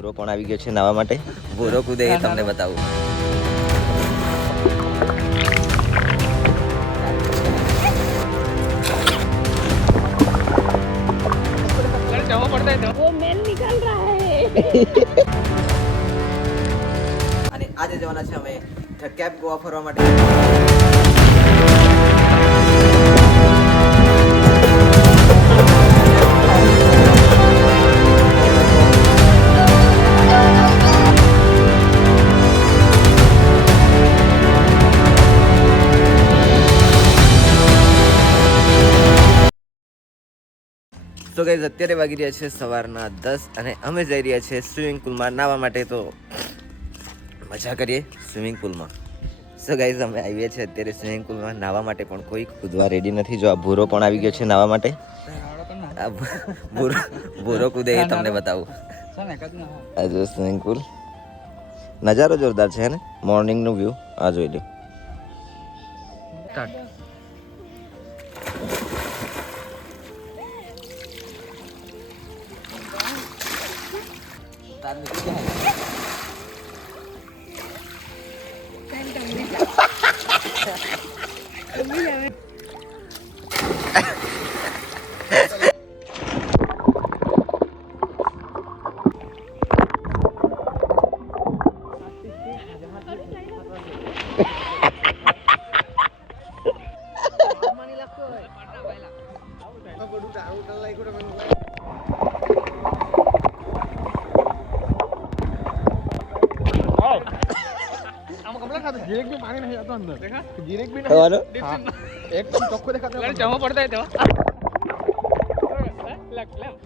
ભૂરો કોણ આવી ગયો છે નાવા માટે. ભૂરો કૂદે એ તમને બતાવું. અને આજે જવાના છે અમે કેબ ગોવા ફરવા માટે. તો ગાઈઝ અત્યારે વાગી રહ્યા છે સવારના દસ અને અમે જઈ રહ્યા છીએ સ્વિમિંગ પુલમાં નાહવા માટે તો મજા કરીએ સ્વિમિંગ પુલમાં સો ગાઈઝ અમે આવીએ છીએ અત્યારે સ્વિમિંગ પુલમાં નાહવા માટે પણ કોઈ કૂદવા રેડી નથી. જો આ ભૂરો પણ આવી ગયો છે નાહવા માટે. ભૂરો ભૂરો કૂદે એ તમને બતાવું. આ સ્વિમિંગ પુલ નજારો જોરદાર છે ને? મોર્નિંગનું વ્યૂ આ જોઈ લો Tarik aja. तो अंदर। देखा? भी ना हेलो? हाँ। देखा पड़ता है तो लग लग।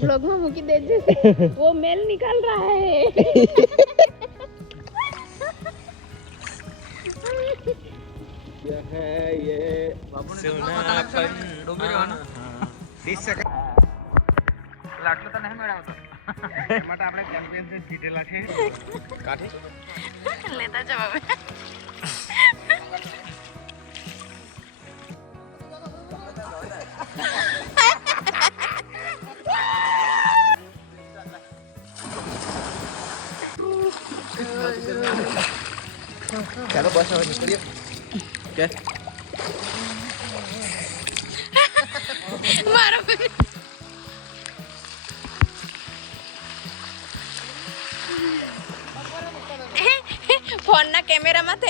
ब्लॉग में मुकी दे। वो मेल निकल रहा है। લાટલું તો નહીં માટે આપણે ચેમ્પિયનશીપ જીતેલા છે. લેતા જવાબ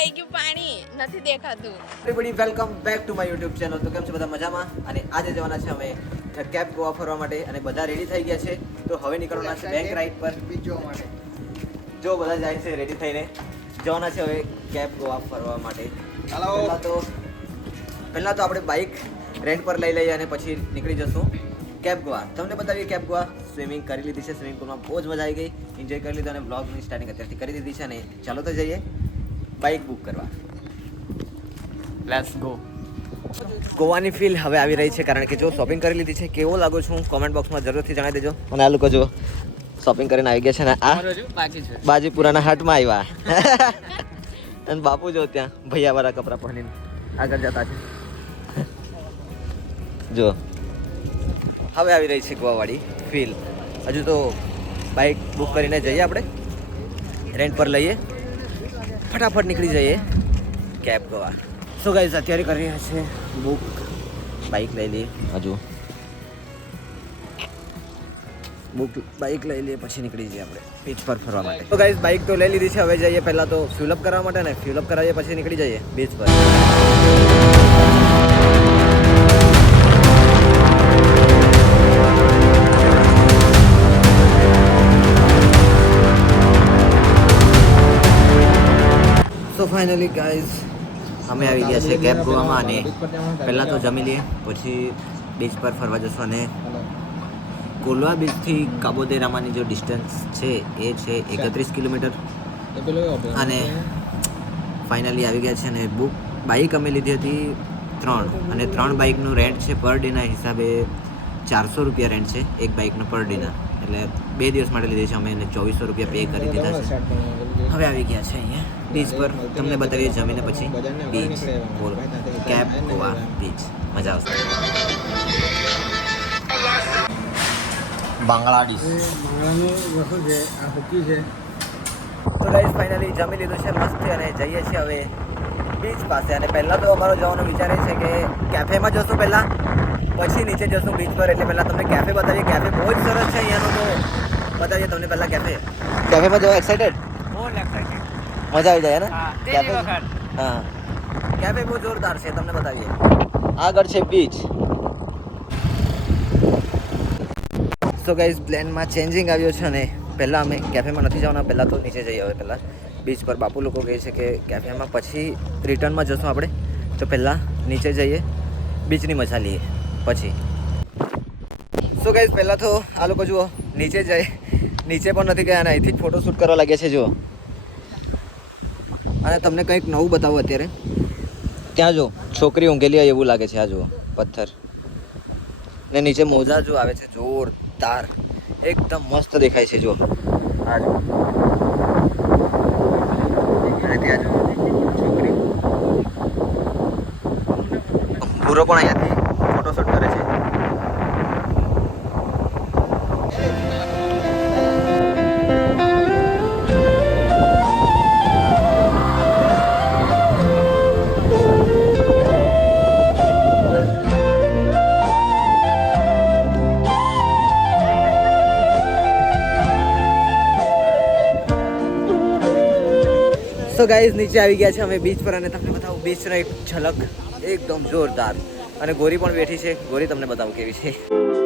થઈ ગયું પાણી. નથી દેખાતું. Everybody welcome back to my YouTube channel તો કેમ છો બધા મજામાં? અને આજે જવાના છે અમે ધ કેપ ગોવા ફરવા માટે અને બધા રેડી થઈ ગયા છે. તો હવે નીકળવાના છે બેંક રાઈડ પર. બીજો જોવા માટે. જો બધા જાય છે રેડી થઈને. જવાના છે હવે કેબ ગોવા ફરવા માટે. હેલો તો પહેલા તો આપણે બાઇક રેન્ટ પર લઈ લઈએ અને પછી નીકળી જશું. કેબ ગોવા તમને બતાવીએ કેબ ગોવા સ્વિમિંગ કરી લીધી છે. સ્વિમિંગ પુલમાં બહુ જ મજા આવી ગઈ. એન્જોય કરી લીધો અને બ્લોગની સ્ટાર્ટિંગ અત્યારથી કરી દીધી છે અને ચાલો તો જઈએ. બાઇક બુક કરવા. લેટ્સ ગો ગોવાની ફીલ હવે આવી રહી છે કારણ કે જો શોપિંગ કરી લીધી છે કેવો લાગો છું કોમેન્ટ બોક્સમાં જરૂરથી જણાવી દેજો. અને આ લોકો જો શોપિંગ કરીને આવી ગયા છે ને આ બાજીપુરાના હાટમાં આવ્યા. અને બાપુ જો ત્યાં ભૈયાવાળા કપડાં પહેરીને આગળ જતા છે. જો હવે આવી રહી છે ગોવાવાળી ફીલ હજુ તો બાઇક બુક કરીને જઈએ આપણે. રેન્ટ પર લઈએ. ફટાફટ નીકળી જઈએ. કેબ ગોવા. સો ગાઈઝ અત્યારે કરી રહ્યા છે બુક બાઇક લઈ લઈએ. હજુ. બુક બાઇક લઈ લઈએ પછી નીકળી જઈએ આપણે બીચ પર ફરવા માટે. તો ગાઈઝ બાઇક તો લઈ લીધી છે હવે જઈએ પહેલાં તો ફ્યુલ અપ કરવા માટે ને ફ્યુલ અપ કરાવીએ પછી નીકળી જઈએ બીચ પર. ફાઇનલી ગાઈઝ અમે આવી ગયા છે કેબ ગોવામાં અને પહેલાં તો જમી લઈએ પછી બીચ પર ફરવા જશું અને કોલવા બીચથી કાબોદેરામાની જો ડિસ્ટન્સ છે એ છે એકત્રીસ કિલોમીટર. અને ફાઇનલી આવી ગયા છે અને બુક બાઇક અમે લીધી હતી ત્રણ. અને ત્રણ બાઇકનું રેન્ટ છે પર ડેના હિસાબે ચારસો રૂપિયા રેન્ટ છે એક બાઇકનો પર ડેના એટલે બે દિવસ માટે લીધી છે. અમે એને ચોવીસો રૂપિયા પે કરી દીધા છે. હવે આવી ગયા છે અહીંયા. બીચ પર. તમને બતાવીએ જમીને પછી. બીચ બોલ કેપ ગોવા બીચ મજા આવશે. બાંગ્લાદેશ. ફાઇનલી જમી લીધું છે મસ્ત અને જઈએ છીએ હવે બીચ પાસે. અને પહેલાં તો અમારો જવાનો વિચાર એ છે કે કેફેમાં જશું પહેલાં, પછી નીચે જશું બીચ પર. એટલે પહેલાં તમને કેફે બતાવીએ. કેફે બહુ જ સરસ છે અહીંયાનું તો. બતાવીએ તમને પહેલાં કેફે કેફેમાં જવા એક્સાઇટેડ મજા આવી જાય ને? કેફે હા. કેફે બહુ જોરદાર છે તમને બતાવીએ. આગળ છે બીચ સો ગાઈઝ પ્લેનમાં ચેન્જિંગ આવ્યો છે અને પહેલાં અમે કેફેમાં નથી જવાના પહેલાં તો નીચે જઈએ હવે પહેલાં. બીચ પર બાપુ લોકો કહે છે કે કેફેમાં પછી રિટર્નમાં જશું આપણે. તો પહેલાં નીચે જઈએ બીચની મજા લઈએ પછી. સો ગાઈઝ પહેલાં તો આ લોકો જુઓ નીચે જાય નીચે પણ નથી ગયા અને અહીંથી જ ફોટોશૂટ કરવા લાગ્યા છે, જુઓ. અને તમને કંઈક નવું બતાવું અત્યારે. ત્યાં જો છોકરી ઊંઘેલી હોય એવું લાગે છે, આ જુઓ, પથ્થર. ને નીચે મોજા જો આવે છે, જોરદાર. એકદમ મસ્ત દેખાય છે જો આ જો અને ત્યાં જો છોકરી ભૂરો પણ અહીંયાથી સો ગાઈઝ નીચે આવી ગયા છે અમે બીચ પર અને તમને બતાવું બીચનો એક ઝલક એકદમ જોરદાર. અને ગોરી પણ બેઠી છે. ગોરી તમને બતાવું કેવી છે.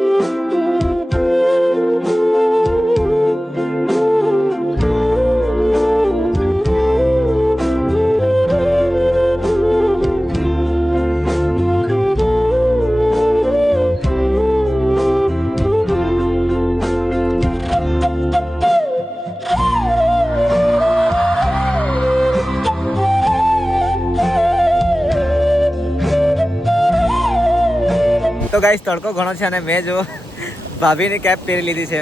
તો ગાઈશ તડકો ઘણો છે અને મેં જો ભાભીની કેપ પહેરી લીધી છે.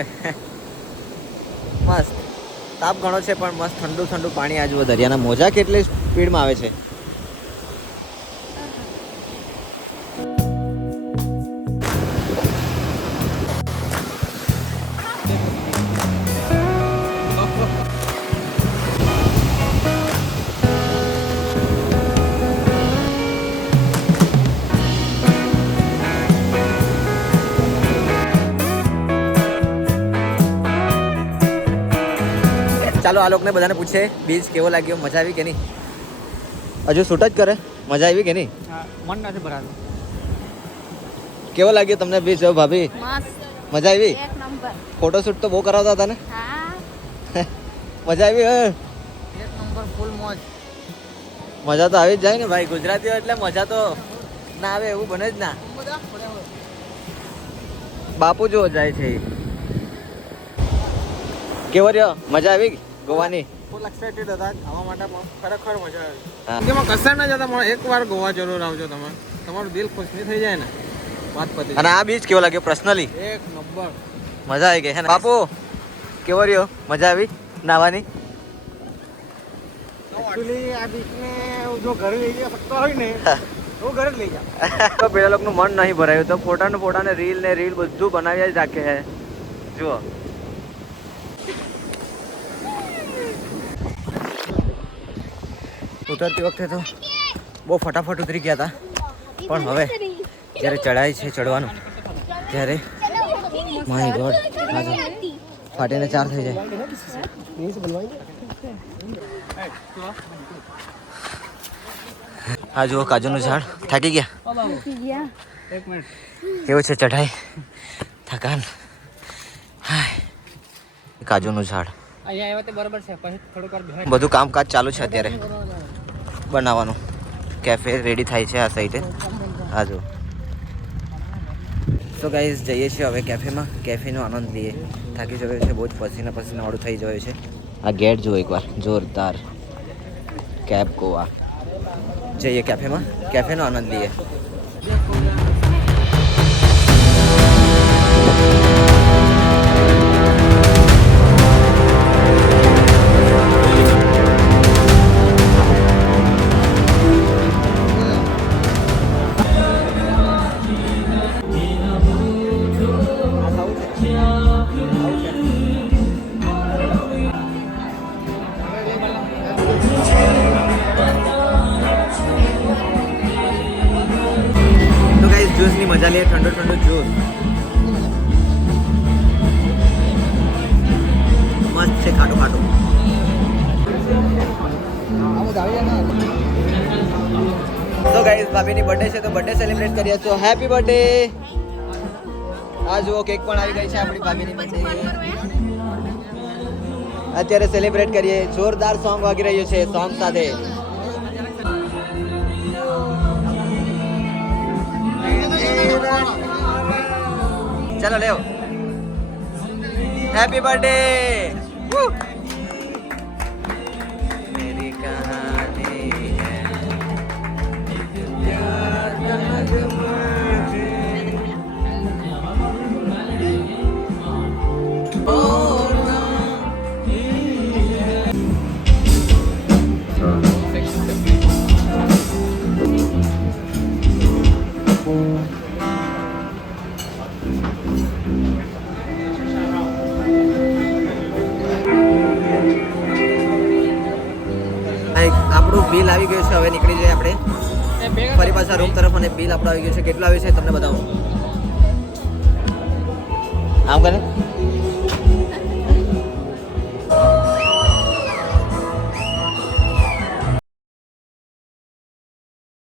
મસ્ત. તાપ ઘણો છે, પણ મસ્ત ઠંડુ ઠંડુ પાણી આજુ દરિયાના મોજા કેટલી સ્પીડમાં આવે છે. ચાલો આ લોકોને બધાને પૂછે બીચ કેવો લાગ્યો મજા આવી કે નહીં? હજુ શૂટ જ કરે મજા આવી કે નહીં? મન નથી ભરાતું. કેવો લાગ્યો તમને બીચ ભાભી? મજા આવી? એક નંબર. ફોટોશૂટ તો બહુ કરાવતા હતા ને? મજા આવી હે? એક નંબર ફૂલ મોજ. મજા તો આવી જ જાય ને ભાઈ ગુજરાતીઓ એટલે મજા તો ના આવે એવું બને જ ના. બાપુ જો જાય છે કેવો રહ્યો? મજા આવી? ગોવાની? ફૂલ એક્સાઇટેડ હતા. આવવા માટે પણ ખરેખર મજા આવી. એમાં કશા ના જતા પણ એકવાર ગોવા જરૂર આવજો તમે. તમારું દિલ ખુશ નહીં થઈ જાય ને? વાત પતી અને આ બીચ કેવો લાગ્યો પર્સનલી? એક નંબર. મજા આવી ગઈ હે ને? બાપુ કેવો રહ્યો? મજા આવી નાવાની એકચ્યુઅલી આ બીચને જો ઘરે લઈ જઈ શકતો હોય ને તો ઘરે લઈ તો પેલા લોકોનું મન નહીં ભરાયું. તો ફોટા ને ફોટા ને રીલ ને રીલ બધું બનાવી જ રાખે હે જુઓ. ઉતરતી વખતે તો બહુ ફટાફટ ઉતરી ગયા હતા પણ હવે જ્યારે ચડાય છે ચડવાનું ત્યારે માય ગોડ ફાટીને ચાર થઈ જાય. હા જુઓ કાજુનું ઝાડ. થાકી ગયા? કેવું છે ચઢાઈ? થકાન. કાજુનું ઝાડ. બધું કામકાજ ચાલુ છે અત્યારે. બનાવવાનું. કેફે રેડી થાય છે આ સાઈડે હા, જો. સો ગાઈઝ જઈએ છીએ હવે કેફેમાં કેફેનો આનંદ લઈએ. થાકી જવાય છે, બહુ જ પસીના પસીનાવાળું થઈ જવાયું છે. આ ગેટ જુઓ એકવાર. જોરદાર. કેબ ગોવા જઈએ કેફેમાં કેફેનો આનંદ લઈએ. મજા લઈએ ઠંડુ ઠંડુ જ્યુસ મસ્ત છે, ખાટો ખાટો. તો ગાઈઝ ભાભીની બર્થડે છે, તો બર્થડે સેલિબ્રેટ કરીએ તો હેપી બર્થડે આ જુઓ કેક પણ આવી ગઈ છે આપણી ભાભીની બર્થડે અત્યારે સેલિબ્રેટ કરીએ. જોરદાર સોંગ વાગી રહ્યું છે સોંગ સાથે. ચલો લેવ હેપી બર્થડે બિલ આવી ગયું છે હવે નીકળી જઈએ આપણે. ફરી પાછા રૂમ તરફ અને બિલ આપણું આવી ગયું છે. કેટલું આવ્યું છે તમને બતાવો. આમ કરે?